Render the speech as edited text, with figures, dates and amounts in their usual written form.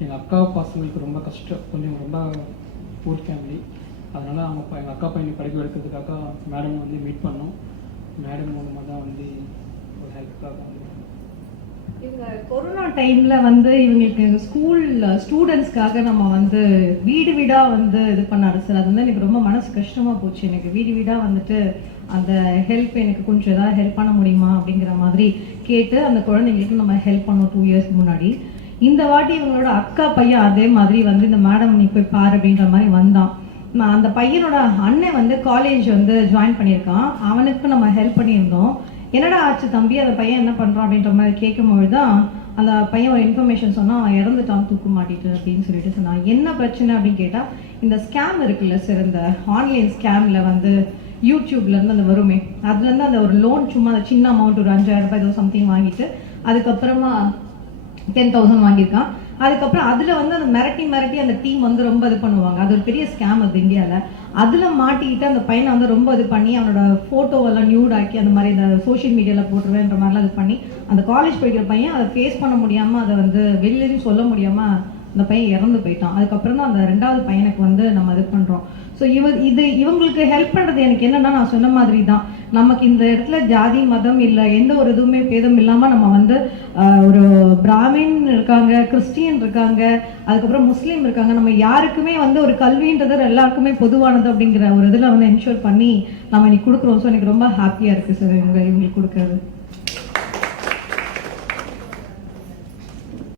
எங்கள் அக்கா பசங்களுக்கு ரொம்ப கஷ்டம், கொஞ்சம் ரொம்ப பூர் ஃபேமிலி. அதனால் அவங்க எங்கள் அக்கா பையனை படிக்க எடுக்கிறதுக்காக மேடம் வந்து மீட் பண்ணோம். மேடம் மூலமாக தான் வந்து ஒரு ஹெல்ப்புக்காக வந்து இவங்க கொரோனா டைம்ல வந்து இவங்களுக்கு ஸ்கூல் ஸ்டூடெண்ட்ஸ்க்காக நம்ம வந்து வீடு வீடா வந்து இது பண்ணாரு சார். அது வந்து எனக்கு ரொம்ப மனசு கஷ்டமா போச்சு. எனக்கு வீடு வீடா வந்துட்டு அந்த ஹெல்ப் எனக்கு கொஞ்சம் ஏதாவது ஹெல்ப் பண்ண முடியுமா அப்படிங்கிற மாதிரி கேட்டு அந்த குழந்தைங்களுக்கு நம்ம ஹெல்ப் பண்ணோம் 2 இயர்ஸ் முன்னாடி. இந்த வாட்டி இவங்களோட அக்கா பையன் அதே மாதிரி வந்து இந்த மேடம் நீ போய் பாரு அப்படின்ற மாதிரி வந்தான். அந்த பையனோட அண்ணன் வந்து காலேஜ் வந்து ஜாயின் பண்ணியிருக்கான். அவனுக்கு நம்ம ஹெல்ப் பண்ணியிருந்தோம். என்னடா ஆச்சு தம்பி, அந்த பையன் என்ன பண்ணுறான் அப்படின்ற மாதிரி கேட்கும்போது தான் அந்த பையன் ஒரு இன்ஃபர்மேஷன் சொன்னால் அவன் இறந்துட்டான் தூக்கு மாட்டிட்டு அப்படின்னு சொல்லிட்டு சொன்னான். என்ன பிரச்சனை அப்படின்னு கேட்டால், இந்த ஸ்கேம் இருக்குல்ல சார், இந்த ஆன்லைன் ஸ்கேமில் வந்து யூடியூப்லேருந்து அந்த வருமே, அதுலேருந்து அந்த ஒரு லோன் சும்மா அந்த சின்ன அமௌண்ட் ஒரு 5000 ரூபாய் ஏதோ சம்திங் வாங்கிட்டு அதுக்கப்புறமா 10,000 வாங்கியிருக்கான். அதுக்கப்புறம் அதில் வந்து அந்த மிரட்டி அந்த டீம் வந்து ரொம்ப இது பண்ணுவாங்க. அது ஒரு பெரிய ஸ்கேம் அது இந்தியாவில். அதில் மாட்டிக்கிட்டு அந்த பையனை வந்து ரொம்ப இது பண்ணி அவனோட ஃபோட்டோவெல்லாம் நியூட் ஆக்கி அந்த மாதிரி இந்த சோஷியல் மீடியாவில் போட்டுருவேன்ற மாதிரிலாம் இது பண்ணி அந்த காலேஜ் படிக்கிற பையன் அதை ஃபேஸ் பண்ண முடியாமல், அதை வந்து வெளியிலையும் சொல்ல முடியாமல் அந்த பையன் இறந்து போயிட்டான். அதுக்கப்புறம் தான் அந்த 2வது பையனுக்கு வந்து நம்ம இது பண்ணுறோம். ஸோ இவங்களுக்கு ஹெல்ப் பண்ணுறது எனக்கு என்னென்னா, நான் சொன்ன மாதிரி தான், நமக்கு இந்த இடத்துல ஜாதி மதம் இல்லை, எந்த ஒரு இதுவுமே பேதம் இல்லாமல் நம்ம வந்து ஒரு பிராமின் இருக்காங்க, கிறிஸ்டியன் இருக்காங்க, அதுக்கப்புறம் முஸ்லீம் இருக்காங்க, நம்ம யாருக்குமே வந்து ஒரு கல்வின்றது எல்லாருக்குமே பொதுவானது அப்படிங்கிற ஒரு இதில் வந்து என்ஷூர் பண்ணி நம்ம இன்னைக்கு கொடுக்குறோம். ஸோ எனக்கு ரொம்ப ஹாப்பியாக இருக்குது சார் இவங்களுக்கு கொடுக்குறது.